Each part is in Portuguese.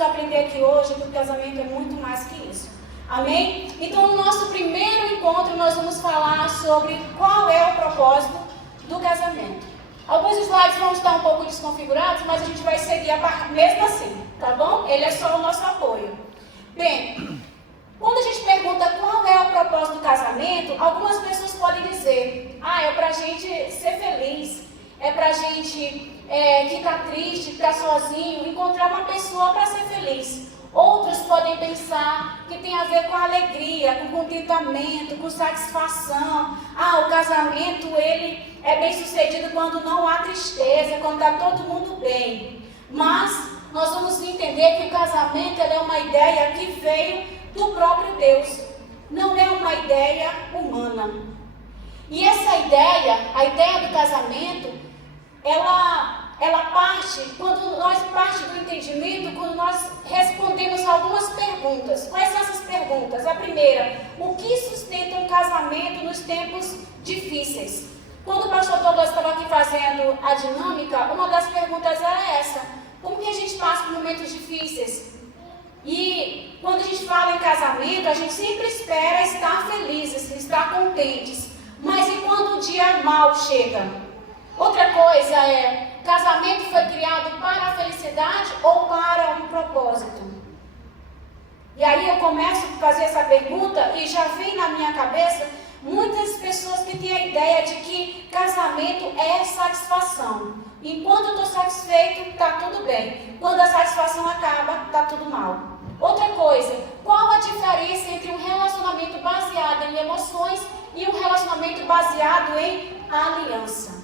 vamos aprender aqui hoje que o casamento é muito mais que isso. Amém? Então, no nosso primeiro encontro, nós vamos falar sobre qual é o propósito do casamento. Alguns slides vão estar um pouco desconfigurados, mas a gente vai seguir mesmo assim, tá bom? Ele é só o nosso apoio. Bem, quando a gente pergunta qual é o propósito do casamento, algumas pessoas podem dizer: é pra gente ser feliz, é pra gente que está triste, que está sozinho, encontrar uma pessoa para ser feliz. Outros podem pensar que tem a ver com alegria, com contentamento, com satisfação. O casamento ele é bem sucedido quando não há tristeza, quando está todo mundo bem. Mas nós vamos entender que o casamento é uma ideia que veio do próprio Deus, não é uma ideia humana. E essa ideia, a ideia do casamento, ela parte do entendimento quando nós respondemos algumas perguntas. Quais são essas perguntas? A primeira: o que sustenta um casamento nos tempos difíceis? Quando o pastor Douglas estava aqui fazendo a dinâmica, uma das perguntas era essa: como que a gente passa por momentos difíceis? E quando a gente fala em casamento, a gente sempre espera estar felizes, estar contentes. Mas e quando o dia mal chega? Outra coisa é: casamento foi criado para a felicidade ou para um propósito? E aí eu começo a fazer essa pergunta e já vem na minha cabeça muitas pessoas que têm a ideia de que casamento é satisfação. Enquanto eu estou satisfeito, está tudo bem. Quando a satisfação acaba, está tudo mal. Outra coisa: qual a diferença entre um relacionamento baseado em emoções e um relacionamento baseado em aliança?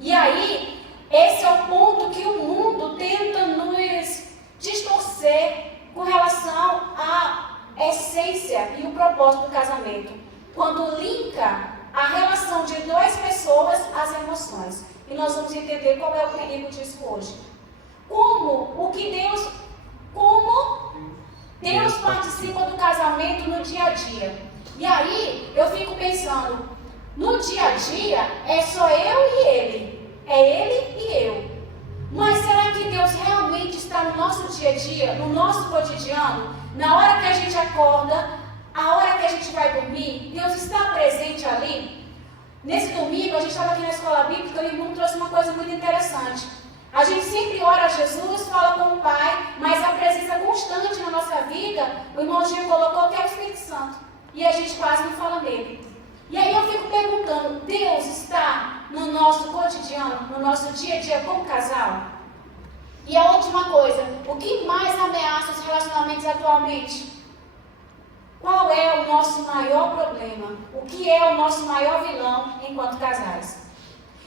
E aí, esse é o ponto que o mundo tenta nos distorcer com relação à essência e o propósito do casamento. Quando linka a relação de duas pessoas às emoções. E nós vamos entender qual é o perigo disso hoje. Como Deus participa do casamento no dia a dia. E aí, eu fico pensando, no dia a dia é só eu e ele. É ele e eu. Mas será que Deus realmente está no nosso dia a dia, no nosso cotidiano? Na hora que a gente acorda, a hora que a gente vai dormir, Deus está presente ali? Nesse domingo, a gente estava aqui na escola bíblica e o irmão trouxe uma coisa muito interessante. A gente sempre ora a Jesus, fala com o Pai, mas a presença constante na nossa vida, o irmão Gil colocou que é o Espírito Santo. E a gente quase não fala nele. E aí eu fico perguntando: Deus está no nosso cotidiano, no nosso dia a dia como casal? E a última coisa: o que mais ameaça os relacionamentos atualmente? Qual é o nosso maior problema? O que é o nosso maior vilão enquanto casais?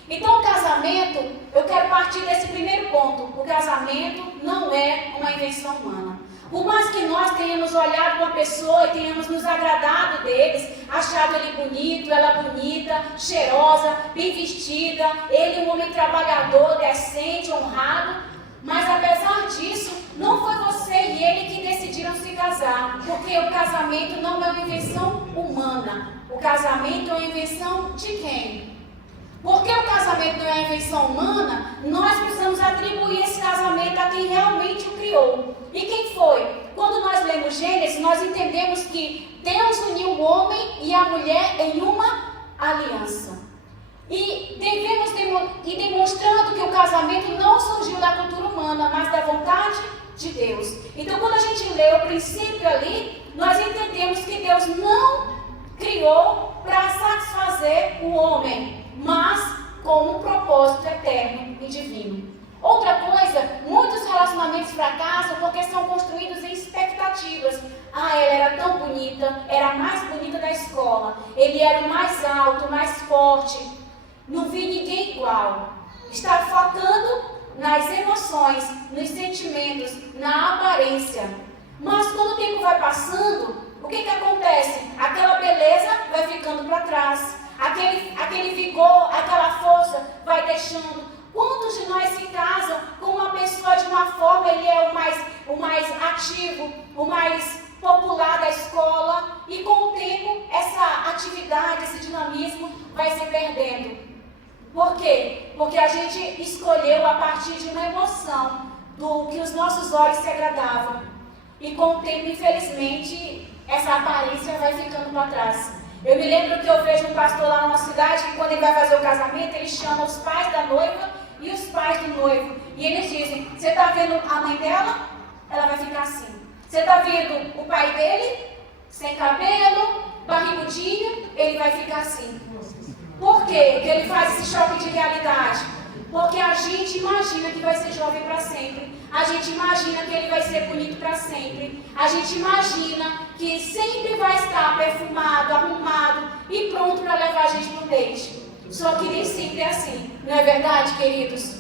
Então, o casamento, eu quero partir desse primeiro ponto. O casamento não é uma invenção humana. Por mais que nós tenhamos olhado uma pessoa e tenhamos nos agradado deles, achado ele bonito, ela bonita, cheirosa, bem vestida, ele um homem trabalhador, decente, honrado, mas apesar disso, não foi você e ele que decidiram se casar, porque o casamento não é uma invenção humana. O casamento é uma invenção de quem? Porque o casamento não é uma invenção humana, nós precisamos atribuir esse casamento a quem realmente o criou. E quem foi? Quando nós lemos Gênesis, nós entendemos que Deus uniu o homem e a mulher em uma aliança. E devemos ir demonstrando que o casamento não surgiu da cultura humana, mas da vontade de Deus. Então, quando a gente lê o princípio ali, nós entendemos que Deus não criou para satisfazer o homem, mas com um propósito eterno e divino. Outra coisa, muitos relacionamentos fracassam porque são construídos em expectativas. Ela era tão bonita, era a mais bonita da escola, ele era o mais alto, o mais forte. Não vi ninguém igual. Está focando nas emoções, nos sentimentos, na aparência. Mas quando o tempo vai passando, o que acontece? Aquela beleza vai ficando para trás. Aquele vigor, aquela força vai deixando. Quantos de nós se casam com uma pessoa de uma forma, ele é o mais ativo, o mais popular da escola, e com o tempo essa atividade, esse dinamismo vai se perdendo. Por quê? Porque a gente escolheu a partir de uma emoção do que os nossos olhos se agradavam. E com o tempo, infelizmente, essa aparência vai ficando para trás. Eu me lembro que eu vejo um pastor lá na nossa cidade que quando ele vai fazer o casamento, ele chama os pais da noiva e os pais do noivo. E eles dizem, você está vendo a mãe dela? Ela vai ficar assim. Você está vendo o pai dele? Sem cabelo, barrigudinho, ele vai ficar assim. Por quê? Que ele faz esse choque de realidade? Porque a gente imagina que vai ser jovem para sempre. A gente imagina que ele vai ser bonito para sempre. A gente imagina que sempre vai estar perfumado, arrumado e pronto para levar a gente no date. Só que nem sempre é assim. Não é verdade, queridos?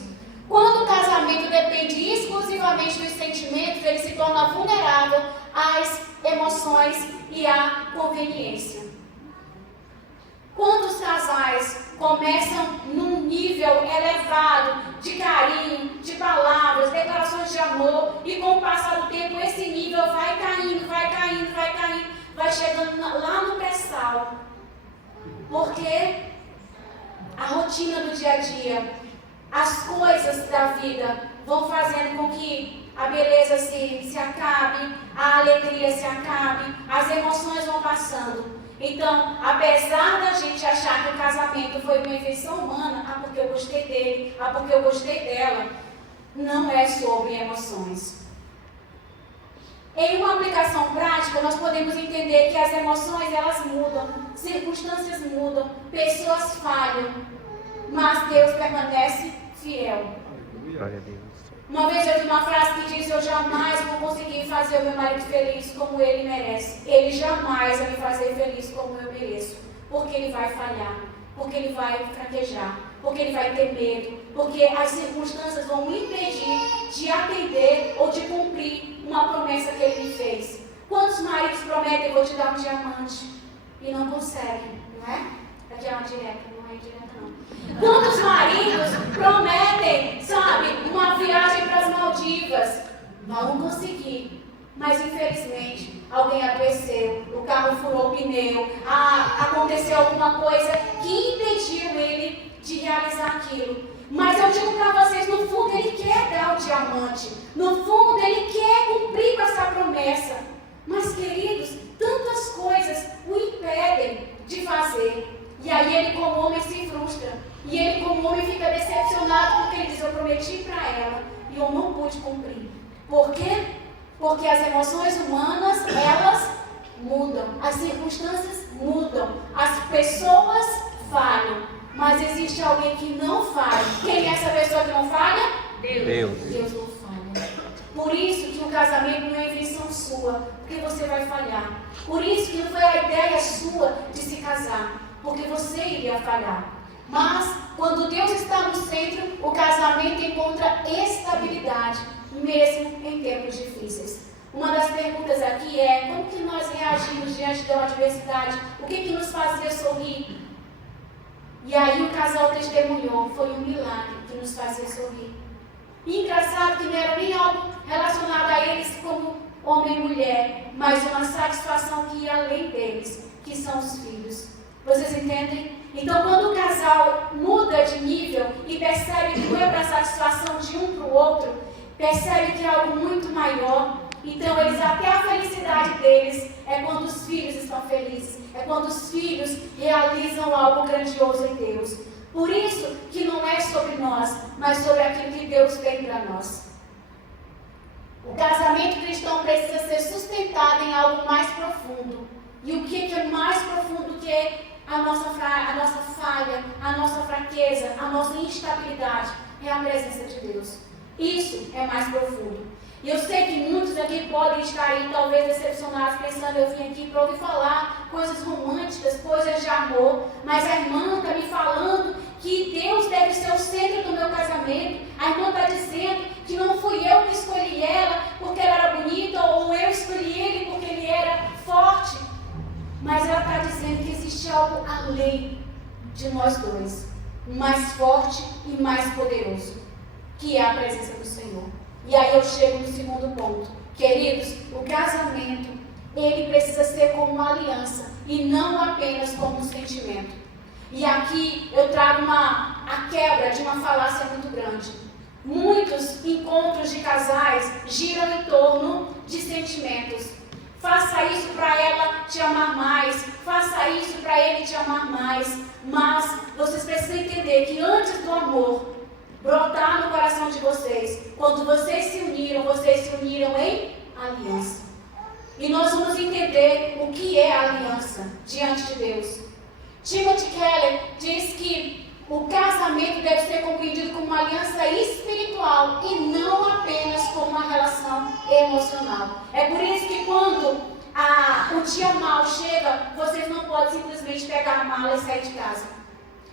Quando o casamento depende exclusivamente dos sentimentos, ele se torna vulnerável às emoções e à conveniência. Quando os casais começam num nível elevado de carinho, de palavras, declarações de amor, e com o passar do tempo esse nível vai caindo, vai chegando lá no pré-sal. Porque a rotina do dia a dia, as coisas da vida vão fazendo com que a beleza se acabe, a alegria se acabe, as emoções vão passando. Então, apesar da gente achar que o casamento foi uma invenção humana, porque eu gostei dele, porque eu gostei dela, não é sobre emoções. Em uma aplicação prática, nós podemos entender que as emoções, elas mudam, circunstâncias mudam, pessoas falham, mas Deus permanece fiel. Uma vez eu vi uma frase que diz, eu jamais vou conseguir fazer o meu marido feliz como ele merece. Ele jamais vai me fazer feliz como eu mereço. Porque ele vai falhar, porque ele vai fraquejar, porque ele vai ter medo, porque as circunstâncias vão me impedir de atender ou de cumprir uma promessa que ele me fez. Quantos maridos prometem, vou te dar um diamante, e não conseguem, não é? É uma direta, não é indireta não. Quantos maridos prometem, sabe, uma viagem para as Maldivas? Vão conseguir, mas infelizmente alguém adoeceu, o carro furou o pneu, aconteceu alguma coisa que impediu ele de realizar aquilo. Mas eu digo para vocês, no fundo ele quer dar o diamante, no fundo ele quer cumprir com essa promessa. Mas queridos, tantas coisas o impedem de fazer. E aí ele como homem se frustra. E ele como homem fica decepcionado porque ele diz, eu prometi para ela e eu não pude cumprir. Por quê? Porque as emoções humanas, elas mudam. As circunstâncias mudam. As pessoas falham. Mas existe alguém que não falha. Quem é essa pessoa que não falha? Deus. Deus não falha. Por isso que o casamento não é invenção sua, porque você vai falhar. Por isso que não foi a ideia sua de se casar, porque você iria falhar. Mas, quando Deus está no centro, o casamento encontra estabilidade, mesmo em tempos difíceis. Uma das perguntas aqui é, como que nós reagimos diante de uma adversidade? O que nos fazia sorrir? E aí o casal testemunhou, foi um milagre que nos fazia sorrir. E engraçado que não era nem algo relacionado a eles como homem e mulher, mas uma satisfação que ia além deles, que são os filhos. Vocês entendem? Então, quando o casal muda de nível e percebe que não é para a satisfação de um para o outro, percebe que é algo muito maior, então eles, até a felicidade deles é quando os filhos estão felizes, é quando os filhos realizam algo grandioso em Deus. Por isso que não é sobre nós, mas sobre aquilo que Deus tem para nós. O casamento cristão precisa ser sustentado em algo mais profundo. E o que é mais profundo que a nossa falha, a nossa fraqueza, a nossa instabilidade? É a presença de Deus. Isso é mais profundo. E eu sei que muitos aqui podem estar aí, talvez decepcionados, pensando, eu vim aqui para ouvir falar coisas românticas, coisas de amor, mas a irmã está me falando que Deus deve ser o centro do meu casamento. A irmã está dizendo que não fui eu que escolhi ela porque ela era bonita, ou eu escolhi ele porque ele era forte. Mas ela está dizendo que existe algo além de nós dois, mais forte e mais poderoso, que é a presença do Senhor. E aí eu chego no segundo ponto. Queridos, o casamento, ele precisa ser como uma aliança e não apenas como um sentimento. E aqui eu trago a quebra de uma falácia muito grande. Muitos encontros de casais casais giram em torno de sentimentos. Faça isso para ela te amar mais. Faça isso para ele te amar mais. Mas vocês precisam entender que antes do amor brotar no coração de vocês, quando vocês se uniram em aliança. E nós vamos entender o que é a aliança diante de Deus. Timothy Keller diz que o casamento deve ser compreendido como uma aliança espiritual e não apenas como uma relação emocional. É por isso que quando o dia mau chega, vocês não podem simplesmente pegar a mala e sair de casa.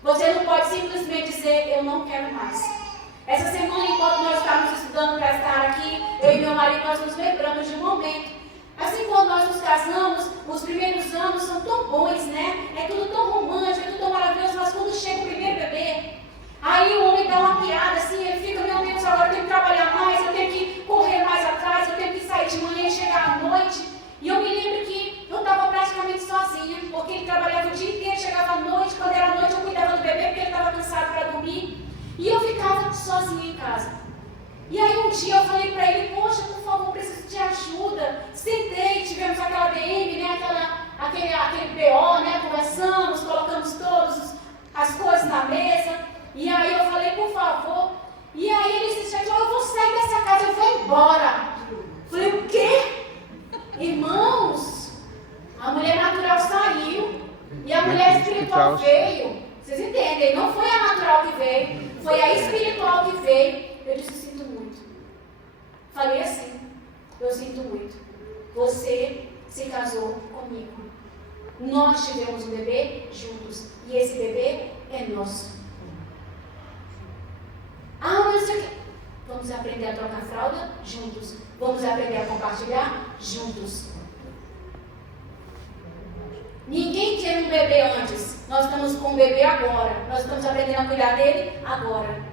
Você não pode simplesmente dizer, eu não quero mais. Essa semana, enquanto nós estávamos estudando para estar aqui, eu e meu marido, nós nos lembramos de um momento. Assim, quando nós nos casamos, os primeiros anos são tão bons, né? É tudo tão romântico, é tudo tão maravilhoso, mas quando chega o primeiro bebê, aí o homem dá uma piada assim, ele fica, meu Deus, agora eu tenho que trabalhar mais, eu tenho que correr mais atrás, eu tenho que sair de manhã e chegar à noite. E eu me lembro que eu estava praticamente sozinha, porque ele trabalhava o dia inteiro, chegava à noite, quando era noite eu cuidava do bebê, porque ele estava cansado para dormir, e eu ficava sozinha em casa. E aí um dia eu falei para ele, poxa, por favor, preciso de ajuda. Sentei, tivemos aquela BM, né, aquele BO, né, conversamos, colocamos todas as coisas na mesa. E aí eu falei, por favor. E aí ele disse, eu vou sair dessa casa, eu vou embora. Falei, o quê? Irmãos, a mulher natural saiu e a mulher espiritual veio. Vocês entendem? Não foi a natural que veio, foi a espiritual que veio. Eu disse, sinto muito. Falei assim, eu sinto muito. Você se casou comigo. Nós tivemos um bebê juntos e esse bebê é nosso. Mas vamos aprender a trocar fralda juntos. Vamos aprender a compartilhar juntos. Ninguém teve um bebê antes. Nós estamos com um bebê agora. Nós estamos aprendendo a cuidar dele agora.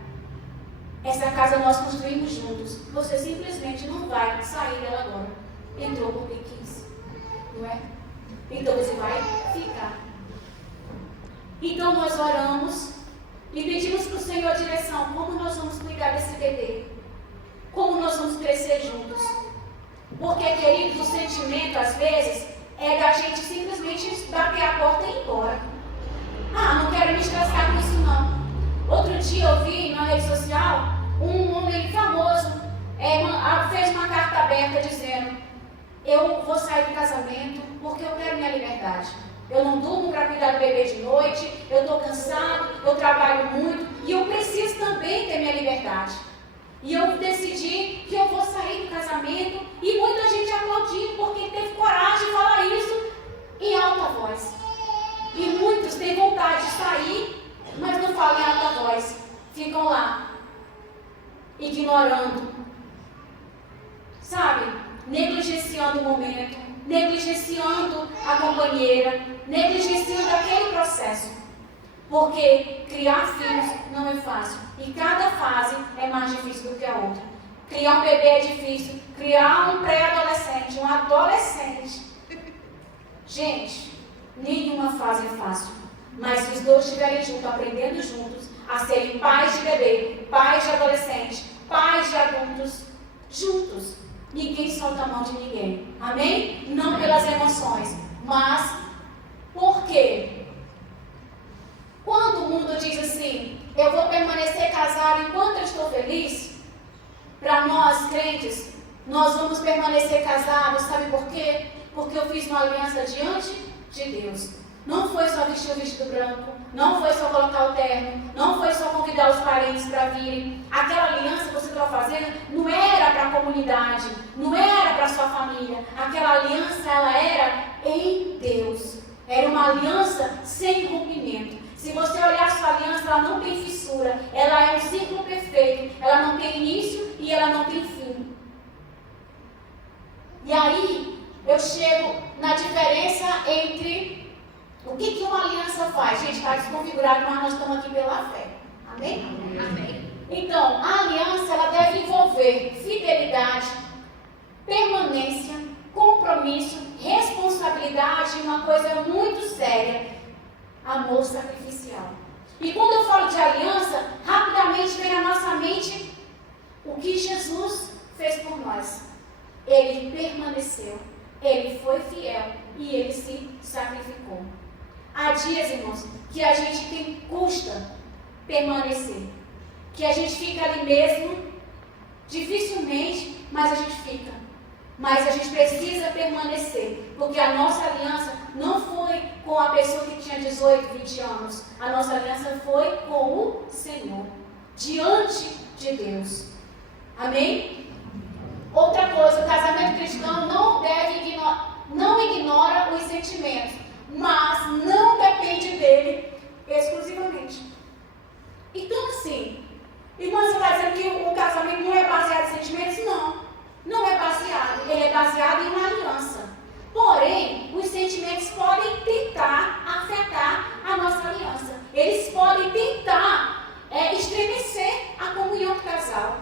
Essa casa nós construímos juntos. Você simplesmente não vai sair dela agora. Entrou porque quis. Não é? Então você vai ficar. Então nós oramos e pedimos para o Senhor a direção. Como nós vamos cuidar desse bebê? Como nós vamos crescer juntos? Porque, queridos, o sentimento às vezes é da gente simplesmente bater a porta e ir embora. Não quero me estressar com isso não. Outro dia eu vi na rede social um homem famoso fez uma carta aberta dizendo: eu vou sair do casamento porque eu quero minha liberdade. Eu não durmo para cuidar do bebê de noite, eu estou cansado, eu trabalho muito e eu preciso também ter minha liberdade. E eu decidi que eu vou sair do casamento e muita gente aplaudindo porque teve coragem de falar isso em alta voz. E muitos têm vontade de sair, mas não falam em alta voz. Ficam lá, ignorando, sabe? Negligenciando o momento, negligenciando a companheira, negligenciando aquele processo. Porque criar filhos não é fácil. E cada fase é mais difícil do que a outra. Criar um bebê é difícil. Criar um pré-adolescente, um adolescente. Gente, nenhuma fase é fácil. Mas se os dois estiverem juntos, aprendendo juntos, a serem pais de bebê, pais de adolescente, pais de adultos, juntos, ninguém solta a mão de ninguém. Amém? Não pelas emoções, mas por quê? Quando o mundo diz assim, eu vou permanecer casado enquanto eu estou feliz, para nós crentes, nós vamos permanecer casados, sabe por quê? Porque eu fiz uma aliança diante de Deus. Não foi só vestir o vestido branco, não foi só colocar o terno, não foi só convidar os parentes para virem. Aquela aliança que você estava fazendo não era para a comunidade, não era para a sua família. Aquela aliança, ela era em Deus. Era uma aliança sem rompimento. Se você olhar a sua aliança, ela não tem fissura, ela é um círculo perfeito, ela não tem início e ela não tem fim. E aí, eu chego na diferença entre o que uma aliança faz. Gente, está desconfigurado, mas nós estamos aqui pela fé. Amém? Amém. Então, a aliança, ela deve envolver fidelidade, permanência, compromisso, responsabilidade e uma coisa muito séria: amor sacrificial. E quando eu falo de aliança, rapidamente vem na nossa mente o que Jesus fez por nós. Ele permaneceu, ele foi fiel e ele se sacrificou. Há dias, irmãos, que a gente tem custa permanecer, que a gente fica ali mesmo, dificilmente, mas a gente fica. Mas a gente precisa permanecer, porque a nossa aliança não foi com a pessoa que tinha 18, 20 anos. A nossa aliança foi com o Senhor, diante de Deus. Amém? Outra coisa, o casamento cristão não ignora os sentimentos, mas não depende dele exclusivamente. Então, assim, irmã, você está dizendo que o casamento não é baseado em sentimentos? Não, não é baseado. Ele é baseado em uma aliança. Porém, os sentimentos podem tentar afetar a nossa aliança. Eles podem tentar estremecer a comunhão do casal.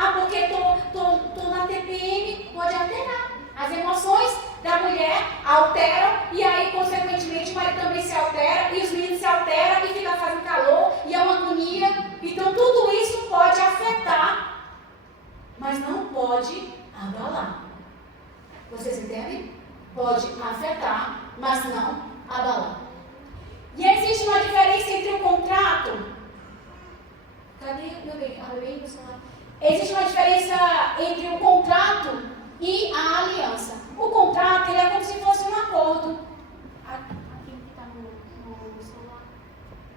Ah, porque estou na TPM, pode alterar. As emoções da mulher alteram e aí, consequentemente, o marido também se altera e os meninos se alteram e fica fazendo calor e é uma agonia. Então, tudo isso pode afetar, mas não pode abalar. Vocês entendem? Pode afetar, mas não abalar. E existe uma diferença entre o contrato. Cadê meu bem? Ah, meu bem, existe uma diferença entre o contrato e a aliança. O contrato, ele é como se fosse um acordo. Aqui que está no celular.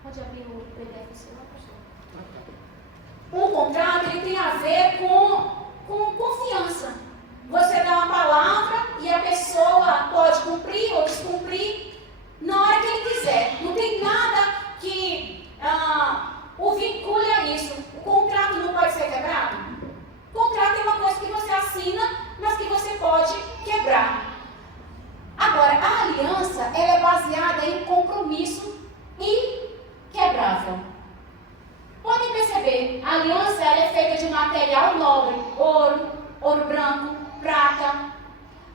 Pode abrir o PDF do celular, pastor? O contrato, ele tem a ver com confiança. Você dá uma palavra e a pessoa pode cumprir ou descumprir na hora que ele quiser. Não tem nada que o vincule a isso. O contrato não pode ser quebrado. O contrato é uma coisa que você assina, mas que você pode quebrar. Agora, a aliança, ela é baseada em compromisso inquebrável. Podem perceber, a aliança ela é feita de material nobre, ouro branco, prata.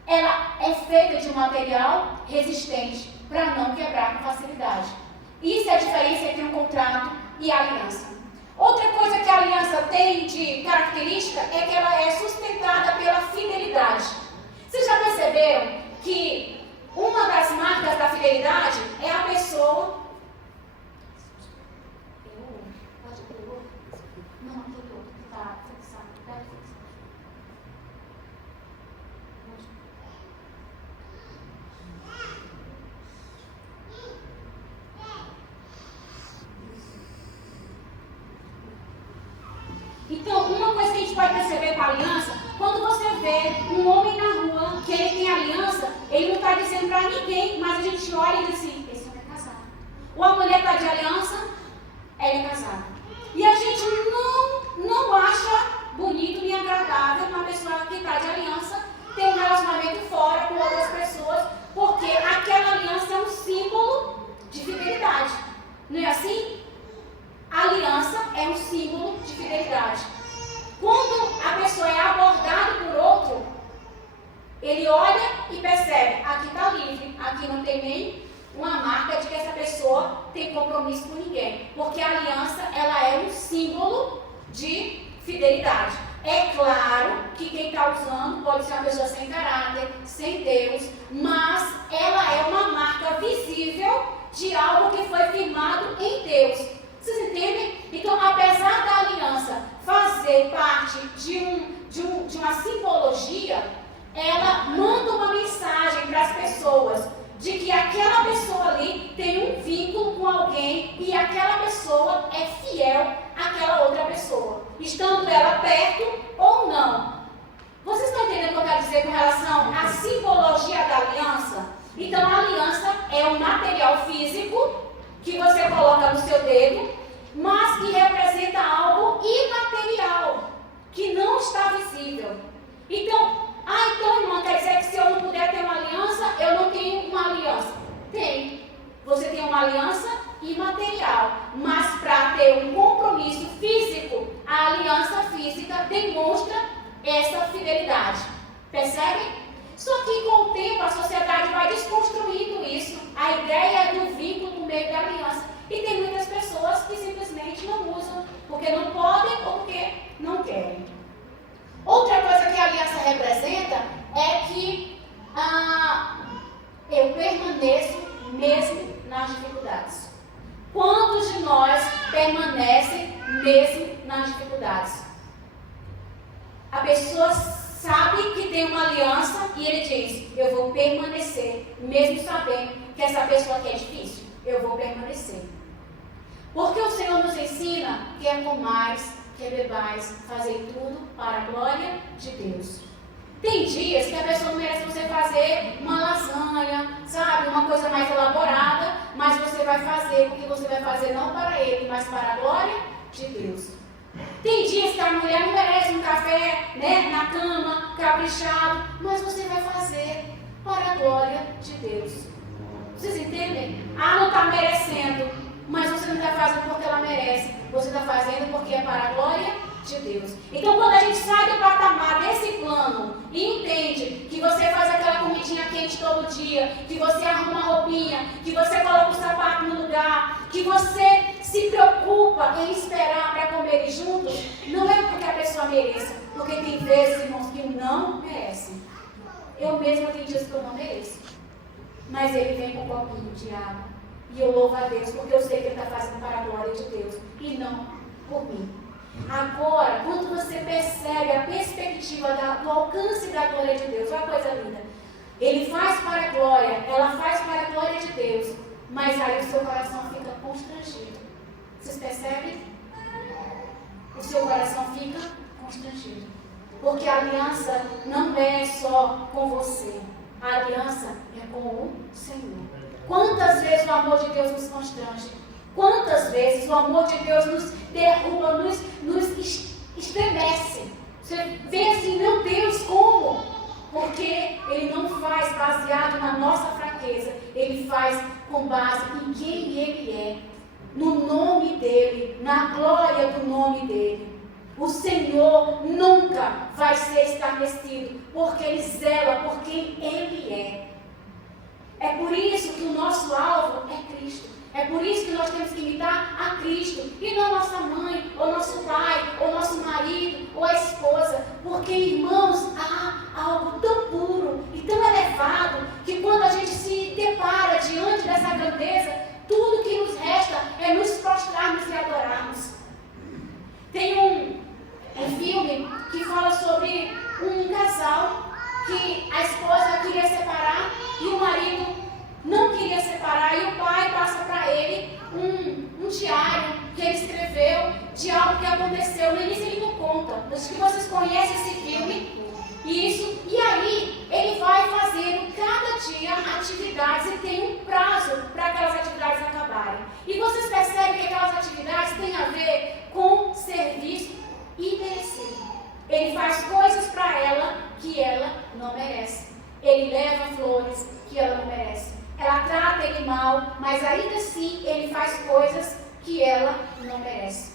Ela é feita de um material resistente para não quebrar com facilidade. Isso é a diferença entre um contrato e a aliança. Outra coisa que a aliança tem de característica é que ela é sustentada pela fidelidade. Vocês já perceberam que uma das marcas da fidelidade é a pessoa... Não, aqui eu estou. Está fixado. Deve fixar. Então, uma coisa que a gente pode perceber com a aliança, quando você vê um homem na rua que ele tem aliança, ele não está dizendo para ninguém, mas a gente olha e diz assim, esse homem é casado. Ou a mulher está de aliança, ela é casada. E a gente não acha bonito nem agradável uma pessoa que está de aliança ter um relacionamento fora com outras pessoas, porque aquela aliança é um símbolo de fidelidade. Não é assim? A aliança é um símbolo de fidelidade. Quando a pessoa é abordada por outro, ele olha e percebe, aqui está livre, aqui não tem nem uma marca de que essa pessoa tem compromisso com ninguém. Porque a aliança, ela é um símbolo de fidelidade. É claro que quem está usando pode ser uma pessoa sem caráter, sem Deus, mas ela é uma marca visível de algo que foi firmado em Deus. Vocês entendem? Então, apesar da aliança fazer parte de uma simbologia, ela manda uma mensagem para as pessoas de que aquela pessoa ali tem um vínculo com alguém e aquela pessoa é fiel àquela outra pessoa, estando ela perto ou não. Vocês estão entendendo o que eu quero dizer com relação à simbologia da aliança? Então, a aliança é um material físico que você coloca no seu dedo, mas que representa algo imaterial, que não está visível. Então, irmã, quer dizer que se eu não puder ter uma aliança, eu não tenho uma aliança? Tem. Você tem uma aliança imaterial, mas para ter um compromisso físico, a aliança física demonstra essa fidelidade. Percebe? Só que com o tempo a sociedade vai desconstruindo isso, a ideia do vínculo no meio da aliança. E tem muitas pessoas que simplesmente não usam, porque não podem ou porque não querem. Outra coisa que permaneço mesmo nas dificuldades? Quantos de nós permanecem mesmo nas dificuldades? A pessoa sabe que tem uma aliança e ele diz: eu vou permanecer, mesmo sabendo que essa pessoa aqui é difícil. Eu vou permanecer. Porque o Senhor nos ensina que é comais, que é bebais, fazer tudo para a glória de Deus. Tem dias que a pessoa não merece você fazer uma lasanha, sabe, uma coisa mais elaborada, mas você vai fazer, porque você vai fazer não para ele, mas para a glória de Deus. Tem dias que a mulher não merece um café, né, na cama, caprichado, mas você vai fazer para a glória de Deus. Vocês entendem? Ah, não está merecendo, mas você não está fazendo porque ela merece, você está fazendo porque é para a glória de Deus. Então, quando a gente sai do patamar desse plano e entende que você faz aquela comidinha quente todo dia, que você arruma uma roupinha, que você coloca o sapato no lugar, que você se preocupa em esperar para comer juntos, não é porque a pessoa mereça, porque tem vezes, irmãos, que não merecem. Eu mesma tenho dias que eu não mereço, mas ele vem com um copinho de água e eu louvo a Deus, porque eu sei que ele está fazendo para a glória de Deus e não por mim. Agora, quando você percebe a perspectiva do alcance da glória de Deus, olha a coisa linda. Ele faz para a glória, ela faz para a glória de Deus, mas aí o seu coração fica constrangido. Vocês percebem? O seu coração fica constrangido. Porque a aliança não é só com você. A aliança é com o Senhor. Quantas vezes o amor de Deus nos constrange? Quantas vezes o amor de Deus nos derruba, nos estremece? Você vê assim, meu Deus, como? Porque Ele não faz baseado na nossa fraqueza. Ele faz com base em quem Ele é. No nome dEle, na glória do nome dEle. O Senhor nunca vai ser escarnecido, porque Ele zela por quem Ele é. É por isso que o nosso alvo é Cristo. É por isso que nós temos que imitar a Cristo, e não nossa mãe, ou nosso pai, ou nosso marido, ou a esposa. Porque, irmãos, há algo tão puro e tão elevado, que quando a gente se depara diante dessa grandeza, tudo que nos resta é nos prostrarmos e adorarmos. Tem um filme que fala sobre um casal que a esposa queria separar e o marido não queria separar, e o pai passa para ele um diário que ele escreveu de algo que aconteceu. No início ele não conta, acho que vocês conhecem esse filme. E aí ele vai fazendo cada dia atividades e tem um prazo para aquelas atividades acabarem. E vocês percebem que aquelas atividades têm a ver com serviço imerecido. Ele faz coisas para ela que ela não merece. Ele leva flores que ela não merece. Ela trata ele mal, mas ainda assim ele faz coisas que ela não merece.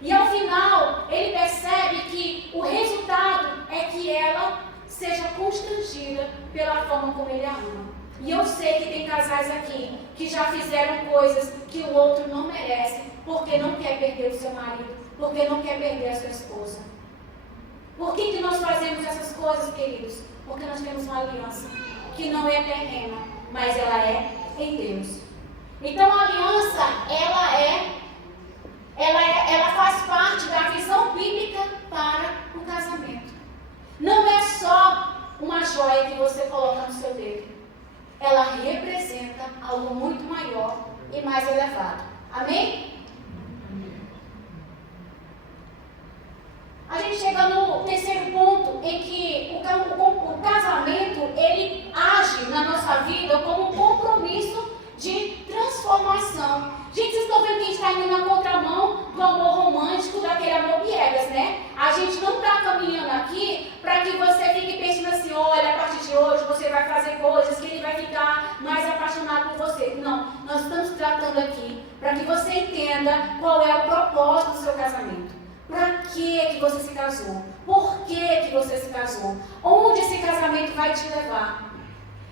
E ao final, ele percebe que o resultado é que ela seja constrangida pela forma como ele a ama. E eu sei que tem casais aqui que já fizeram coisas que o outro não merece, porque não quer perder o seu marido, porque não quer perder a sua esposa. Por que nós fazemos essas coisas, queridos? Porque nós temos uma aliança que não é terrena, mas ela é em Deus. Então a aliança, ela faz parte da visão bíblica para o casamento. Não é só uma joia que você coloca no seu dedo. Ela representa algo muito maior e mais elevado. Amém? A gente chega no terceiro ponto, em que o casamento, ele age na nossa vida como um compromisso de transformação. Gente, vocês estão vendo que a gente está indo na contramão do amor romântico, daquele amor piegas, né? A gente não está caminhando aqui para que você fique pensando assim, olha, a partir de hoje você vai fazer coisas que ele vai ficar mais apaixonado por você. Não, nós estamos tratando aqui para que você entenda qual é o propósito do seu casamento. Para que você se casou? Por que você se casou? Onde esse casamento vai te levar?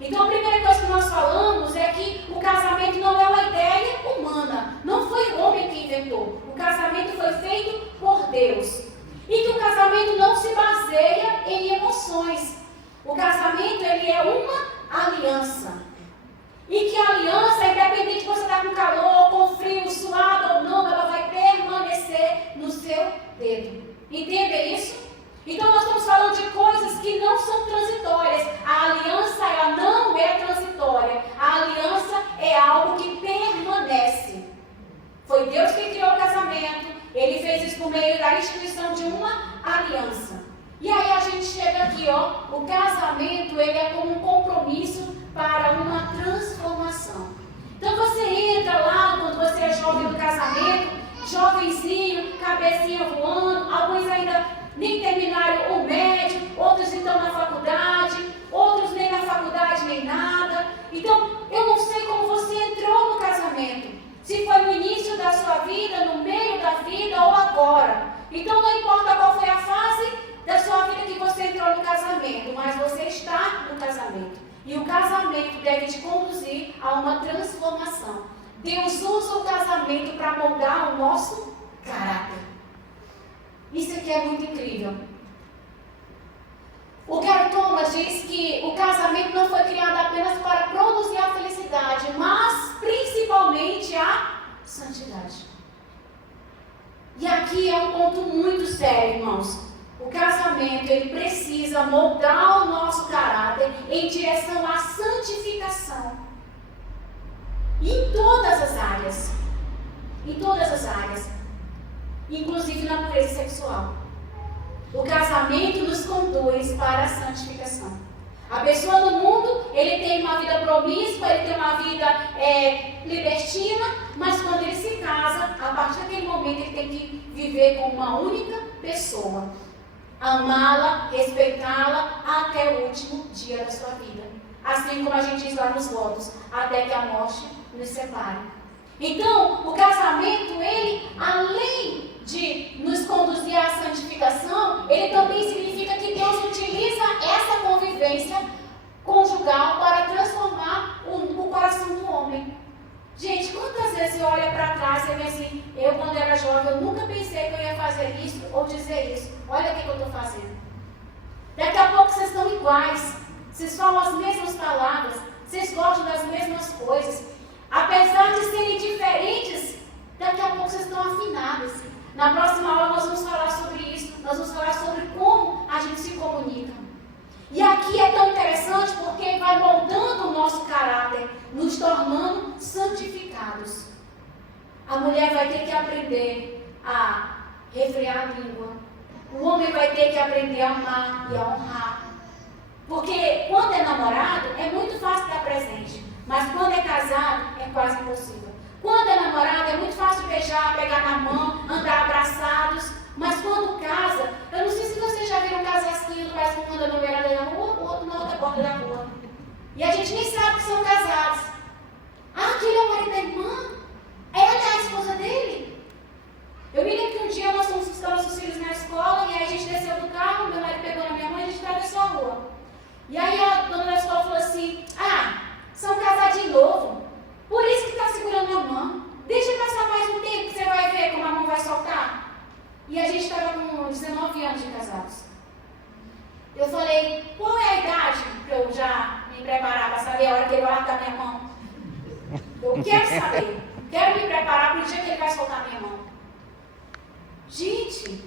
Então a primeira coisa que nós falamos é que o casamento não é uma ideia humana. Não foi o homem que inventou. O casamento foi feito por Deus. E que o casamento não se baseia em emoções. O casamento, ele é uma aliança. E que a aliança, independente de você estar com calor, com frio, suado ou não, ela vai permanecer no seu dedo. Entendem isso? Então nós estamos falando de coisas que não são transitórias. A aliança, ela não é transitória. A aliança é algo que permanece. Foi Deus que criou o casamento. Ele fez isso por meio da instituição de uma aliança. E aí a gente chega aqui, ó. O casamento, ele é como um compromisso para uma transformação. Então você entra lá, quando você é jovem no casamento, jovenzinho, cabecinha voando, alguns ainda nem terminaram o médio, outros estão na faculdade, outros nem na faculdade nem nada. Então, eu não sei como você entrou no casamento. Se foi no início da sua vida, no meio da vida ou agora. Então, não importa qual foi a fase da sua vida que você entrou no casamento, mas você está no casamento. E o casamento deve te conduzir a uma transformação. Deus usa o casamento para moldar o nosso caráter. Isso aqui é muito incrível. O Gary Thomas diz que o casamento não foi criado apenas para produzir a felicidade, mas principalmente a santidade. E aqui é um ponto muito sério, irmãos. O casamento, ele precisa moldar o nosso caráter em direção à santificação. Em todas as áreas. Em todas as áreas. Inclusive na pureza sexual. O casamento nos conduz para a santificação. A pessoa no mundo, ele tem uma vida promíscua, ele tem uma vida libertina, mas quando ele se casa, a partir daquele momento ele tem que viver com uma única pessoa. Amá-la, respeitá-la até o último dia da sua vida. Assim como a gente diz lá nos votos, até que a morte nos separe. Então, o casamento, ele, além de nos conduzir à santificação, ele também significa que Deus utiliza essa convivência conjugal para transformar o coração do homem. Gente, quantas vezes você olha para trás e vê assim, eu quando era jovem, eu nunca pensei que eu ia fazer isso ou dizer isso. Olha o que eu estou fazendo. Daqui a pouco vocês estão iguais, vocês falam as mesmas palavras, vocês gostam das mesmas coisas. Apesar de serem diferentes, daqui a pouco vocês estão afinados. Na próxima aula nós vamos falar sobre isso, nós vamos falar sobre como a gente se comunica. E aqui é tão interessante porque vai moldando o nosso caráter, nos tornando santificados. A mulher vai ter que aprender a refrear a língua. O homem vai ter que aprender a amar e a honrar. Porque quando é namorado, é muito fácil estar presente. Mas quando é casado, é quase impossível. Quando é namorado, é muito fácil beijar, pegar na mão, andar abraçados. Mas quando casa, eu não sei se vocês já viram casais que parece que um anda no beirada da rua, o outro na outra porta da rua. E a gente nem sabe que são casados. Ah, aquele é o marido da irmã? Ela é a esposa dele? Eu me lembro que um dia nós fomos buscar nossos filhos na escola e aí a gente desceu do carro, meu marido pegou na minha mãe e a gente atravessou a rua. E aí a dona da escola falou assim, são casados de novo, por isso que está segurando a mão. Deixa passar mais um tempo que você vai ver como a mão vai soltar. E a gente estava com 19 anos de casados. Eu falei, qual é a idade para eu já me preparar para saber a hora que ele vai largar minha mão? Eu quero saber, quero me preparar para o dia que ele vai soltar minha mão. Gente,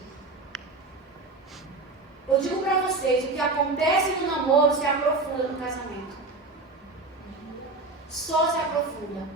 eu digo para vocês, o que acontece no namoro se aprofunda no casamento. Só se aprofunda.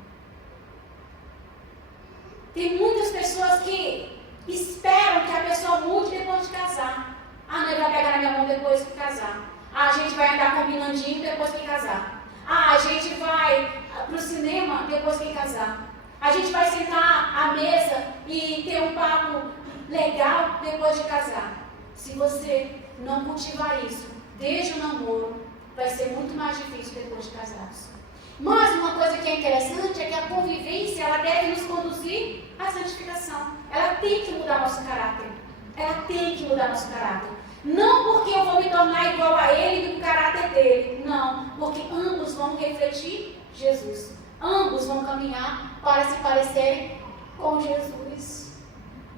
Tem muitas pessoas que esperam que a pessoa mude depois de casar. Não, ele vai pegar na minha mão depois que casar. A gente vai andar combinandinho depois que casar. A gente vai para o cinema depois que casar. A gente vai sentar à mesa e ter um papo legal depois de casar. Se você não cultivar isso desde o namoro, vai ser muito mais difícil depois de casados. Mas uma coisa que é interessante é que a convivência, ela deve nos conduzir à santificação. Ela tem que mudar nosso caráter. Ela tem que mudar nosso caráter. Não porque eu vou me tornar igual a ele e do caráter dele. Não, porque ambos vão refletir Jesus. Ambos vão caminhar para se parecerem com Jesus.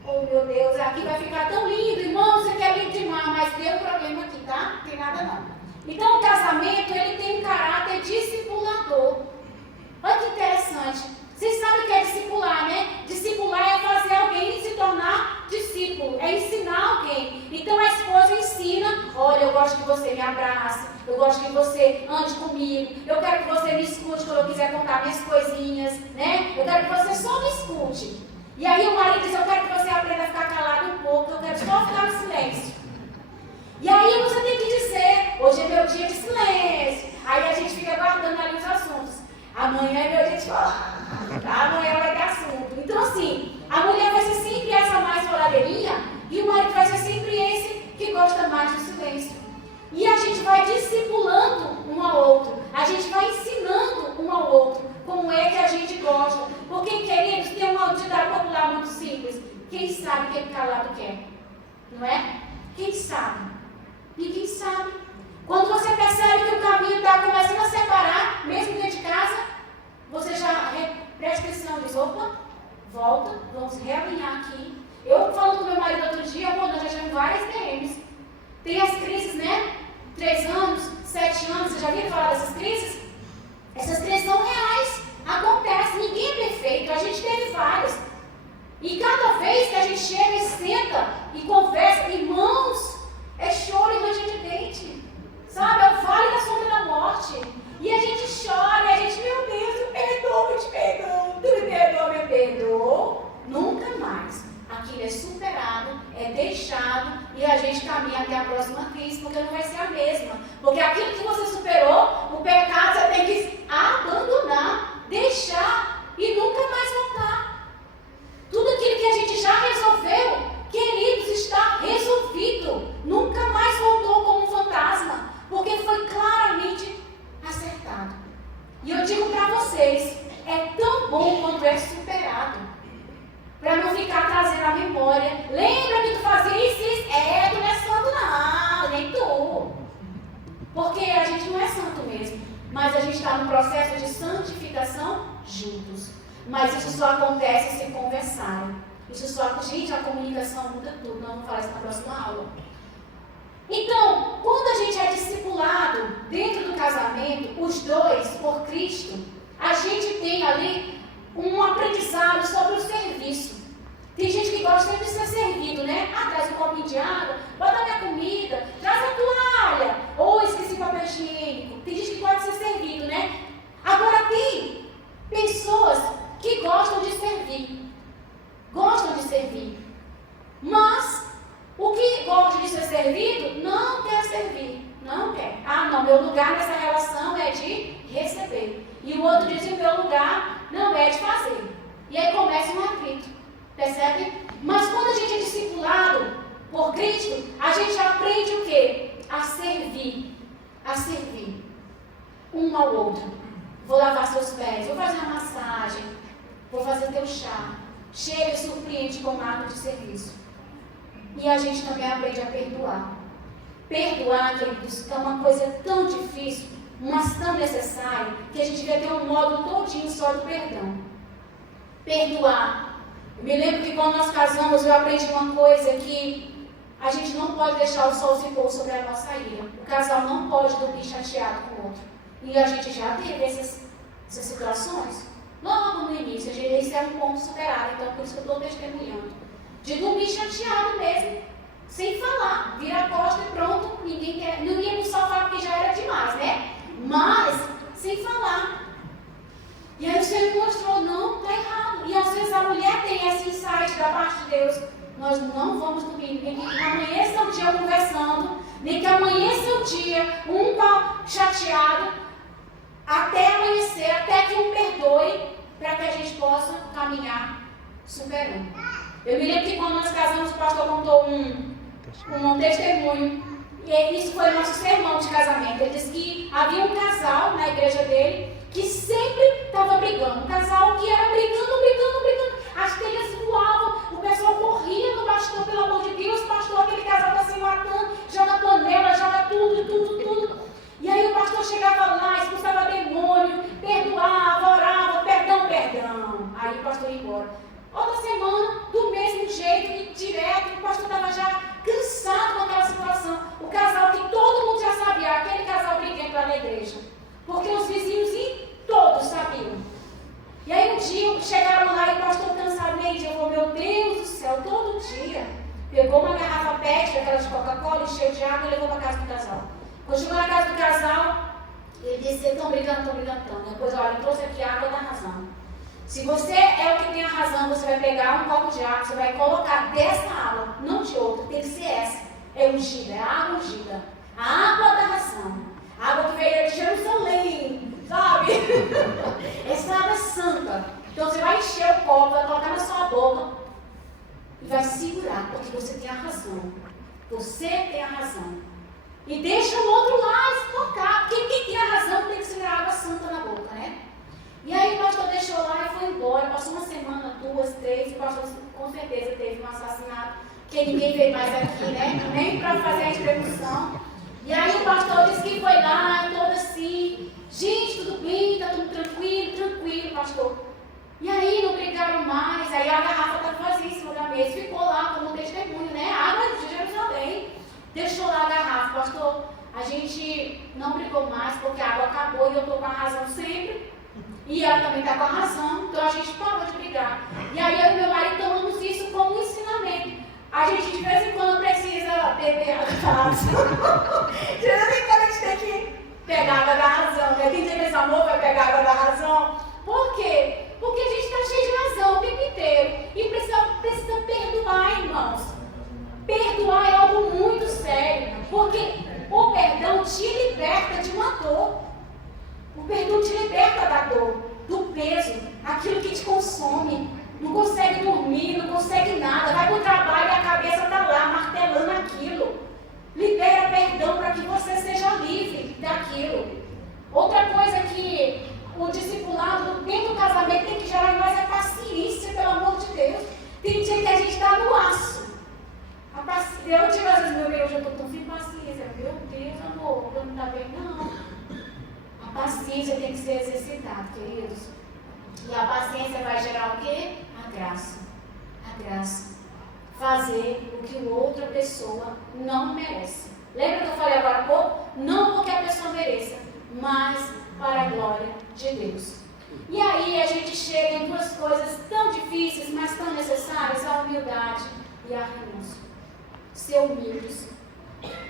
Oh meu Deus, aqui vai ficar tão lindo, irmão, você quer lindo demais, mas tem um problema aqui, tá? Não tem nada não. Então o casamento, ele tem um caráter discipulador. é ensinar alguém. Então a esposa ensina, olha, eu gosto que você me abrace, eu gosto que você ande comigo, eu quero que você me escute quando eu quiser contar minhas coisinhas, né? Eu quero que você só me escute. E aí o marido diz, eu quero que você aprenda a ficar calado um pouco, eu quero só ficar no silêncio. E aí você tem que dizer, hoje é meu dia de silêncio. Aí a gente fica guardando ali os assuntos. Amanhã é meu dia de falar. Amanhã vai ter assunto. Então assim, a mulher vai ser sempre essa mais faladeirinha e o marido vai ser sempre esse que gosta mais do silêncio. E a gente vai discipulando um ao outro. A gente vai ensinando um ao outro como é que a gente gosta. Porque, queridos, tem uma ditado popular muito simples. Quem sabe o que calado quer? Não é? Quem sabe? Ninguém sabe. Quando você percebe que o caminho está começando a separar, mesmo dentro de casa, você já presta atenção e diz, opa, volta, vamos realinhar aqui. Eu falando com meu marido outro dia, nós já tivemos várias DMs. Tem as crises, né? 3 anos, 7 anos, vocês já viram falar dessas crises? Essas crises são reais, acontecem, ninguém é perfeito, a gente teve várias. E cada vez que a gente chega e senta e conversa, irmãos, é choro e ranger de dente, sabe? É o vale da sombra da morte. E a gente chora, e a gente, meu Deus, me perdoa, eu te perdoo, tu me perdoa, me perdoa. Nunca mais. Aquilo é superado, é deixado e a gente caminha até a próxima crise, porque não vai ser a mesma. Porque aquilo que você superou, o pecado você tem que abandonar, deixar e nunca mais voltar. Tudo aquilo que a gente já resolveu, queridos, está resolvido. Nunca mais voltou como um fantasma, porque foi claramente acertado. E eu digo para vocês, é tão bom quando é superado. Para não ficar trazendo a memória. Lembra que tu fazia isso? Tu não é santo não, nem tu. Porque a gente não é santo mesmo. Mas a gente está no processo de santificação juntos. Mas isso só acontece se conversarem. Isso só, gente, a comunicação muda tudo. Nós vamos falar isso na próxima aula. Então, quando a gente é discipulado dentro do casamento, os dois, por Cristo, a gente tem ali um aprendizado sobre o serviço. Tem gente que gosta sempre de ser servido, né? Traz um copinho de água, bota minha comida, traz a toalha, ou esqueci o papel higiênico. Tem gente que pode ser servido, né? Agora tem pessoas que gostam de servir. Gostam de servir. Mas o que gosta de ser servido não quer servir. Não quer. Não, meu lugar nessa relação é de receber. E o outro diz que o meu lugar não é de fazer. E aí começa um atrito. Percebe? Mas quando a gente é discipulado por Cristo, a gente aprende o quê? A servir. A servir. Um ao outro. Vou lavar seus pés, vou fazer uma massagem, vou fazer teu chá. Chega e surpreende com um ato de serviço. E a gente também aprende a perdoar. Perdoar, queridos, é uma coisa tão difícil, mas tão necessária, que a gente devia ter um módulo todinho só do perdão. Perdoar. Eu me lembro que quando nós casamos, eu aprendi uma coisa que a gente não pode deixar o sol se pôr sobre a nossa ira. O casal não pode dormir chateado com o outro. E a gente já teve essas situações. Logo no início, esse é um ponto superado, então por isso que eu estou testemunhando. De dormir chateado mesmo, sem falar, vira a costa e pronto, ninguém no sofá porque já era demais, né? Mas, sem falar. E aí o Senhor mostrou, não, está errado. E às vezes a mulher tem esse insight da parte de Deus. Nós não vamos dormir, nem que amanheça o dia conversando, nem que amanheça o dia, um chateado, até amanhecer, até que um perdoe, para que a gente possa caminhar superando. Eu me lembro que quando nós casamos, o pastor contou um testemunho, e isso foi nosso sermão de casamento. Ele disse que havia um casal na igreja dele que sempre estava brigando. Um casal que era brigando. As telhas voavam, o pessoal corria no pastor, pelo amor de Deus, pastor, aquele casal está se matando, joga panela, joga tudo. E aí o pastor chegava lá, expulsava demônio, perdoava, orava, perdão. Aí o pastor ia embora. Outra semana, do mesmo jeito, e direto, o pastor estava já cansado com aquela situação. O casal que todo mundo já sabia, aquele casal briguento lá na igreja. Porque os vizinhos e todos sabiam. E aí um dia chegaram lá e o pastor cansado, eu vou, meu Deus do céu, todo dia eu pegou uma garrafa PET, aquela de Coca-Cola, encheu de água e levou para casa do casal. Quando chegou na casa do casal, ele disse, vocês estão brigando. Depois, olha, eu trouxe aqui a água da razão. Se você é o que tem a razão, você vai pegar um copo de água, você vai colocar dessa água, não de outra, tem que ser essa. É ungida, é a água ungida. A água da razão. A água que veio de Jerusalém, sabe? Essa água é santa. Então você vai encher o copo, vai colocar na sua boca e vai segurar, porque você tem a razão. Você tem a razão. E deixa o outro lá espocar, porque quem tem a razão tem que segurar água santa na boca, né? E aí o pastor deixou lá e foi embora. Passou uma semana, 2, 3, e o pastor com certeza teve um assassinato, que ninguém veio mais aqui, né? Nem para fazer a execução. E aí o pastor disse que foi lá, todo assim, gente, tudo bem, tá tudo tranquilo, pastor. E aí não brigaram mais, aí a garrafa estava vazia em cima da mesa, ficou lá como testemunho, né? Água de Jerusalém. Deixou lá a garrafa, pastor, a gente não brigou mais porque a água acabou e eu estou com a razão sempre. E ela também está com a razão, então a gente parou de brigar. E aí eu e meu marido tomamos isso como um ensinamento. A gente de vez em quando precisa beber água da razão. De vez em quando a gente tem que pegar água da razão. Né? Quem tem esse amor vai pegar água da razão. Por quê? Porque a gente está cheio de razão o tempo inteiro. E precisa perdoar, irmãos. Perdoar é algo muito sério. Porque o perdão te liberta de uma dor. O perdão te liberta da dor, do peso, aquilo que te consome. Não consegue dormir, não consegue nada. Vai para o trabalho e a cabeça está lá, martelando aquilo. Libera perdão para que você seja livre daquilo. Outra coisa que o discipulado dentro do casamento tem que gerar em nós é paciência, pelo amor de Deus. Tem dia que a gente está no aço. Eu digo às vezes, meu Deus, eu estou sem paciência. Meu Deus, amor, eu não está bem, não. A paciência tem que ser exercitada, queridos. E a paciência vai gerar o quê? A graça. A graça. Fazer o que outra pessoa não merece. Lembra que eu falei agora há pouco? Não porque a pessoa mereça, mas para a glória de Deus. E aí a gente chega em duas coisas tão difíceis, mas tão necessárias, a humildade e a renúncia. Ser humildes.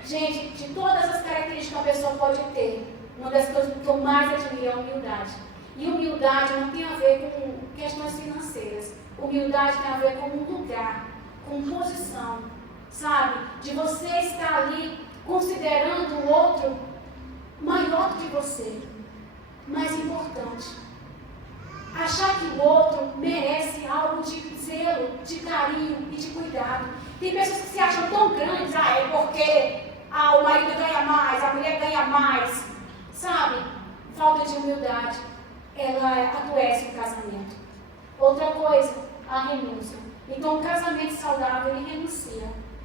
Gente, de todas as características que uma pessoa pode ter, uma das coisas que eu mais admiro é a humildade. E humildade não tem a ver com questões financeiras. Humildade tem a ver com um lugar, com posição, sabe? De você estar ali considerando o outro maior do que você, mais importante. Achar que o outro merece algo de zelo, de carinho e de cuidado. Tem pessoas que se acham tão grandes, é porque o marido ganha mais, a mulher ganha mais. Sabe? Falta de humildade, ela adoece o casamento. Outra coisa, a renúncia. Então, um casamento saudável, ele renuncia.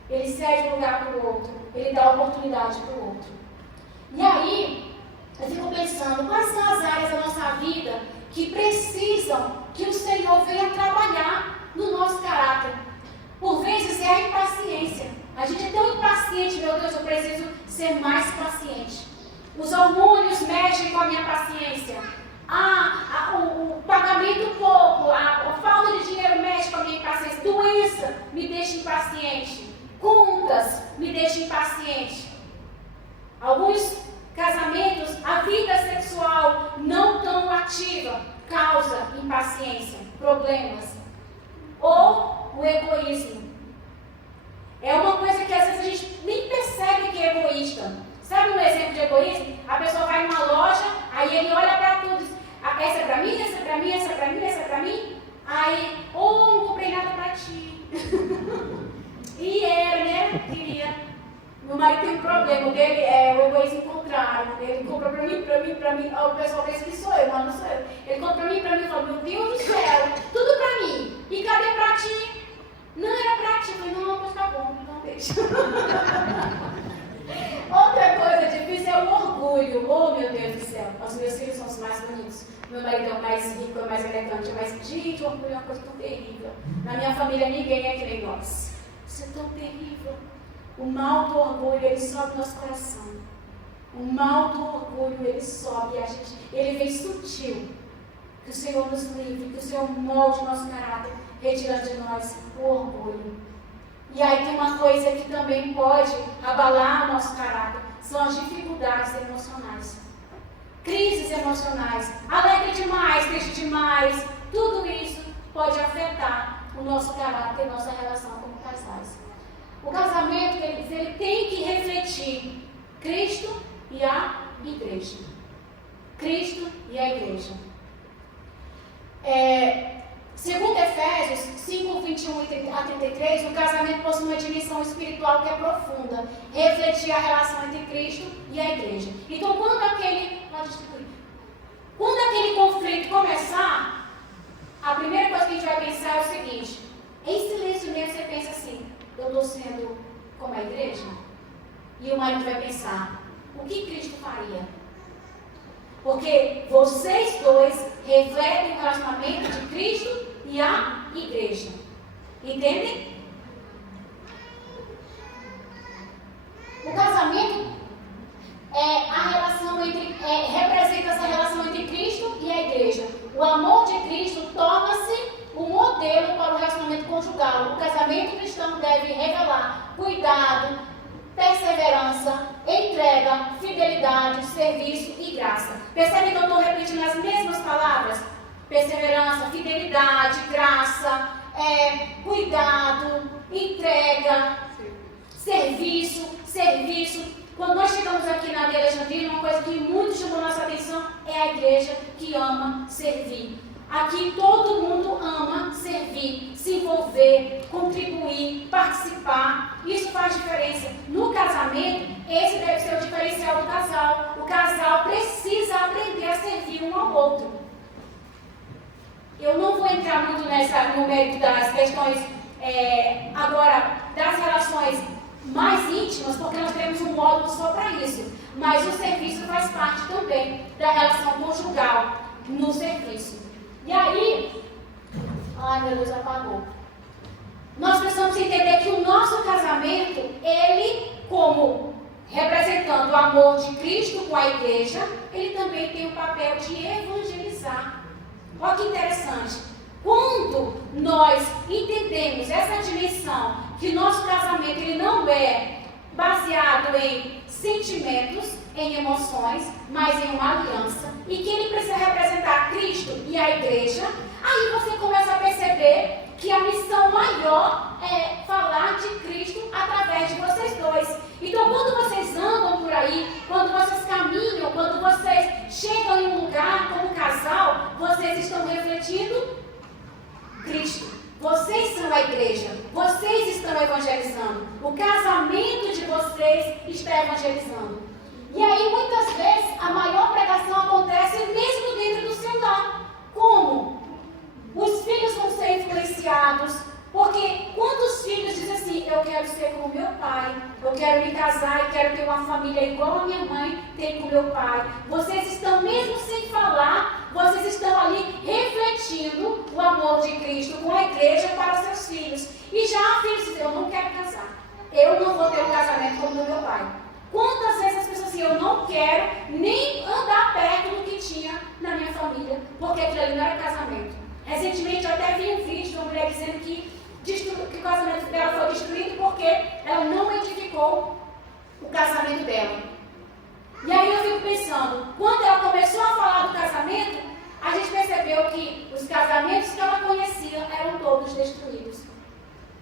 Ele cede o lugar para o outro. Ele dá oportunidade para o outro. E aí, eu fico pensando, quais são as áreas da nossa vida que precisam que o Senhor venha trabalhar no nosso caráter? Por vezes é a impaciência. A gente é tão impaciente, meu Deus, eu preciso ser mais paciente. Os hormônios mexem com a minha paciência. O pagamento pouco, a falta de dinheiro mexe com a minha impaciência. Doença me deixa impaciente. Contas me deixam impaciente. Alguns casamentos, a vida sexual não tão ativa causa impaciência, problemas. Ou o egoísmo. É uma coisa que às vezes a gente nem percebe que é egoísta. Sabe um exemplo de egoísmo? A pessoa vai numa loja, aí ele olha para tudo e diz, essa é para mim, essa é para mim, essa é para mim, essa é para mim. Aí, não comprei nada para ti. E era, né? Queria. Meu marido tem um problema, o dele é o egoísmo contrário. Ele comprou para mim. O pessoal pensa que sou eu, mas não sou eu. Ele comprou para mim e falou, meu Deus do céu, tudo para mim. E cadê para ti? Não era para ti. Eu falei, não, mas tá bom, então deixa. Outra coisa difícil é o orgulho. Oh, meu Deus do céu, os meus filhos são os mais bonitos. Meu marido é o mais rico, é o mais elegante, mas, gente, o orgulho é uma coisa tão terrível. Na minha família, ninguém é que nem nós. Isso é tão terrível. O mal do orgulho, ele sobe no nosso coração. O mal do orgulho, ele sobe. Ele vem sutil. Que o Senhor nos livre, que o Senhor molde o nosso caráter, retirando de nós o orgulho. E aí tem uma coisa que também pode abalar o nosso caráter, são as dificuldades emocionais. Crises emocionais, alegre demais, triste demais, tudo isso pode afetar o nosso caráter e nossa relação como casais. O casamento, ele tem que refletir Cristo e a igreja. Cristo e a igreja. Segundo Efésios 5, 21 a 33, o casamento possui uma dimensão espiritual que é profunda, refletir a relação entre Cristo e a igreja. Então, quando aquele conflito começar, a primeira coisa que a gente vai pensar é o seguinte: em silêncio mesmo você pensa assim, eu estou sendo como a igreja? E o marido vai pensar, o que Cristo faria? Porque vocês dois refletem o relacionamento de Cristo e a igreja. Entendem? O casamento representa essa relação entre Cristo e a igreja. O amor de Cristo torna-se o modelo para o relacionamento conjugal. O casamento cristão deve revelar cuidado, perseverança, entrega, fidelidade, serviço e graça. Percebe que eu estou repetindo as mesmas palavras? Perseverança, fidelidade, graça, cuidado, entrega, serviço. Quando nós chegamos aqui na Alexandrina, uma coisa que muito chamou nossa atenção é a igreja que ama servir. Aqui todo mundo ama servir, se envolver, contribuir, participar. Isso faz diferença. No casamento, esse deve ser o diferencial do casal. O casal precisa aprender a servir um ao outro. Eu não vou entrar muito no mérito das questões agora das relações mais íntimas, porque nós temos um módulo só para isso. Mas o serviço faz parte também da relação conjugal no serviço. E aí, ai meu Deus, apagou. Nós precisamos entender que o nosso casamento, ele, como representando o amor de Cristo com a igreja, ele também tem o papel de evangelizar. Olha que interessante. Quando nós entendemos essa dimensão, que nosso casamento ele não é baseado em sentimentos, em emoções, mas em uma aliança, e que ele precisa representar Cristo e a igreja, aí você começa a perceber que a missão maior é falar de Cristo através de vocês dois. Então, quando vocês andam por aí, quando vocês caminham, quando vocês chegam em um lugar como casal, vocês estão refletindo Cristo. Vocês são a igreja. Vocês estão evangelizando. O casamento de vocês está evangelizando. E aí, muitas vezes, a maior pregação acontece mesmo dentro do seu lar. Como? Os filhos vão ser influenciados. Porque quando os filhos dizem assim, eu quero ser como meu pai, eu quero me casar e quero ter uma família igual a minha mãe tem com meu pai. Vocês estão, mesmo sem falar, vocês estão ali refletindo o amor de Cristo com a igreja para os seus filhos. E já há filhos dizem, eu não quero casar. Eu não vou ter um casamento como o meu pai. Quantas vezes as pessoas dizem, eu não quero nem andar perto do que tinha na minha família, porque aquilo ali não era casamento. Recentemente eu até vi um vídeo de uma mulher dizendo que o casamento dela foi destruído porque ela não edificou o casamento dela. E aí eu fico pensando, quando ela começou a falar do casamento, a gente percebeu que os casamentos que ela conhecia eram todos destruídos.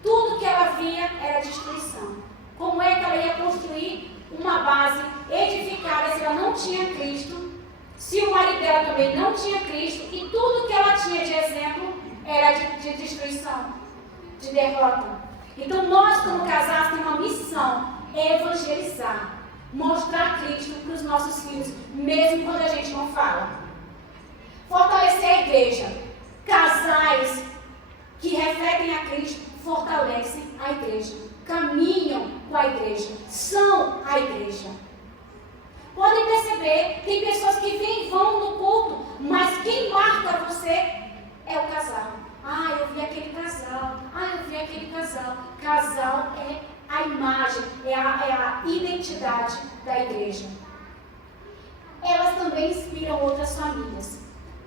Tudo que ela via era destruição. Como é que ela ia construir uma base edificada se ela não tinha Cristo, se o marido dela também não tinha Cristo, e tudo que ela tinha de exemplo era de destruição, de derrota. Então nós como casais temos uma missão, evangelizar, mostrar Cristo para os nossos filhos, mesmo quando a gente não fala. Fortalecer a igreja. Casais que refletem a Cristo fortalecem a igreja, caminham com a igreja, são a igreja. Podem perceber, tem pessoas que vêm e vão no culto, mas quem marca você é o casal. Ah, eu vi aquele casal. Ah, eu vi aquele casal. Casal é a imagem, é a identidade da igreja. Elas também inspiram outras famílias.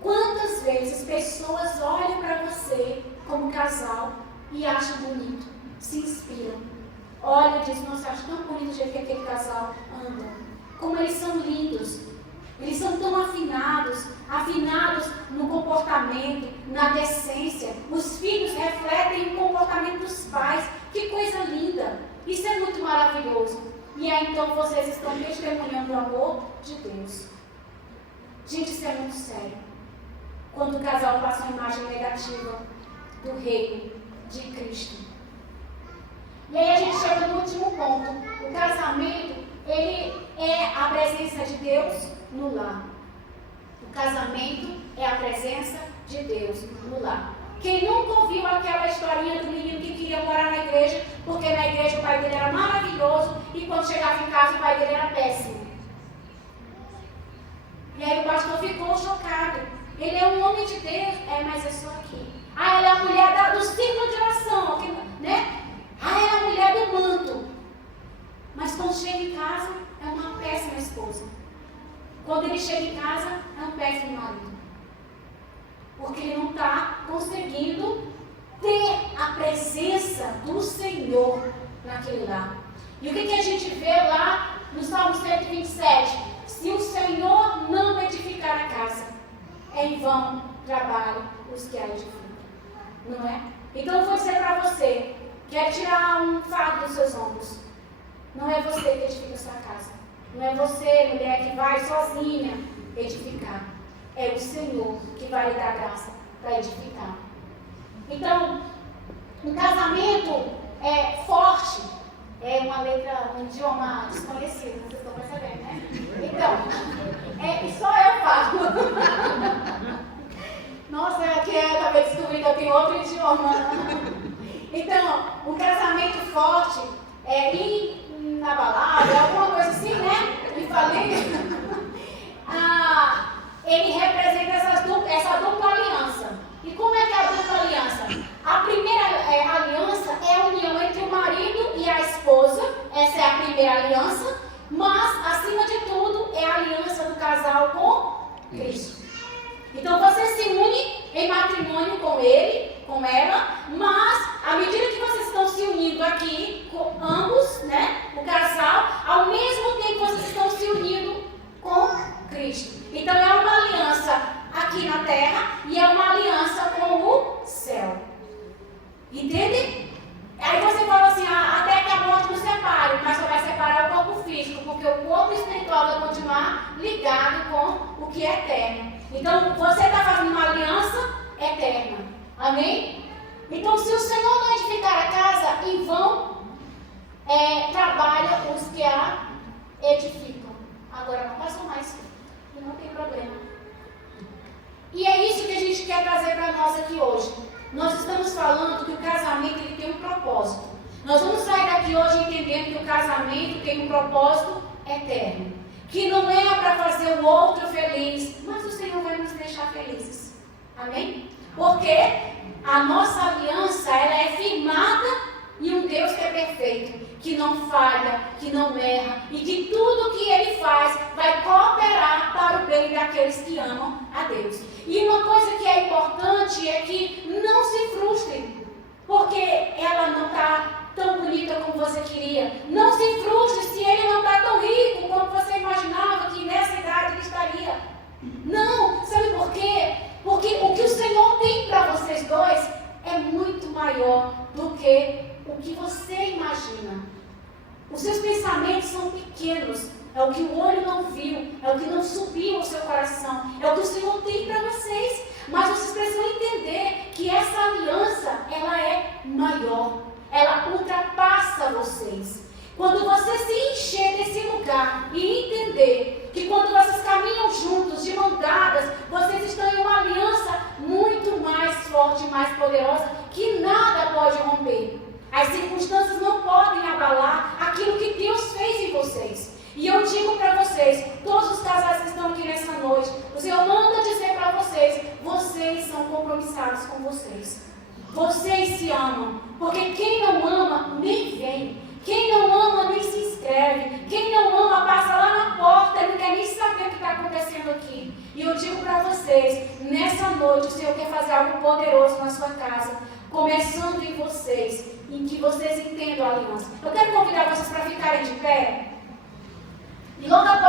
Quantas vezes pessoas olham para você como casal e acham bonito? se inspiram, olham e dizem, nossa, acho tão bonito o jeito que aquele casal anda, como eles são lindos, eles são tão afinados no comportamento, na decência, os filhos refletem o comportamento dos pais, que coisa linda, isso é muito maravilhoso. E aí então vocês estão testemunhando o amor de Deus. Gente, isso é muito sério. Quando o casal passa uma imagem negativa do reino de Cristo. E aí a gente chega no último ponto. O casamento, ele é a presença de Deus no lar. O casamento é a presença de Deus no lar. Quem nunca ouviu aquela historinha do menino que queria morar na igreja, porque na igreja o pai dele era maravilhoso e quando chegava em casa o pai dele era péssimo. E aí o pastor ficou chocado. Ele é um homem de Deus, mas é só aqui. Ela é a mulher do círculo de oração, né? Ela é a mulher do manto. Mas quando chega em casa, é uma péssima esposa. Quando ele chega em casa, é um péssimo marido. Porque ele não está conseguindo ter a presença do Senhor naquele lar. E o que a gente vê lá no Salmo 127? Se o Senhor não edificar a casa, em vão trabalham os que a edificam. Não é? Então eu vou dizer para você, quer tirar um fardo dos seus ombros. Não é você que edifica a sua casa. Não é você, mulher, que vai sozinha edificar. É o Senhor que vai lhe dar graça para edificar. Então, um casamento forte é uma letra, um idioma desconhecido, vocês estão percebendo, né? Então, só eu falo. Nossa, eu acabei de descobrir que eu tenho outro idioma. Então, um casamento forte ir na balada, alguma coisa assim, né? Me falei. Ele representa essa dupla aliança. E como é que é a dupla aliança? A primeira aliança é a união entre o marido e a esposa. Essa é a primeira aliança. Mas, acima de tudo, é a aliança do casal com Cristo. Então, você se une em matrimônio com ele, com ela, mas, à medida que vocês estão se unindo aqui, com ambos, né, o casal, ao mesmo tempo vocês estão se unindo com Cristo. Então, é uma aliança aqui na terra e é uma aliança com o céu. Entende? Aí você fala assim, até que a morte nos separe, mas só vai separar o corpo físico, porque o corpo espiritual vai continuar ligado com o que é eterno. Então, você está fazendo uma aliança eterna. Amém? Então, se o Senhor não edificar a casa, em vão trabalha os que a edificam. Agora, não passam mais. Não tem problema. E é isso que a gente quer trazer para nós aqui hoje. Nós estamos falando que o casamento ele tem um propósito. Nós vamos sair daqui hoje entendendo que o casamento tem um propósito eterno. Que não é para fazer o outro feliz, mas o Senhor vai nos deixar felizes. Amém? Porque a nossa aliança ela é firmada em um Deus que é perfeito, que não falha, que não erra e que tudo que Ele faz vai cooperar para o bem daqueles que amam a Deus. E uma coisa que é importante é que não se frustre, porque ela não está tão bonita como você queria. Não se frustre se ele não está tão rico como você imaginava que nessa idade ele estaria. Não, sabe por quê? Porque o que o Senhor tem para vocês dois é muito maior do que o que você imagina. Os seus pensamentos são pequenos. É o que o olho não viu, é o que não subiu ao seu coração, é o que o Senhor tem para vocês. Mas vocês precisam entender que essa aliança, ela é maior, ela ultrapassa vocês. Quando você se encher desse lugar e entender que quando vocês caminham juntos, de mão dadas, vocês estão em uma aliança muito mais forte e mais poderosa, que nada pode romper. As circunstâncias não podem abalar aquilo que Deus fez em vocês. E eu digo para vocês, todos os casais que estão aqui nessa noite, o Senhor manda dizer para vocês, vocês são compromissados com vocês. Vocês se amam, porque quem não ama nem vem. Quem não ama nem se inscreve. Quem não ama passa lá na porta e não quer nem saber o que está acontecendo aqui. E eu digo para vocês, nessa noite, o Senhor quer fazer algo poderoso na sua casa, começando em vocês, em que vocês entendam a aliança. Eu quero convidar vocês para ficarem de pé. E logo após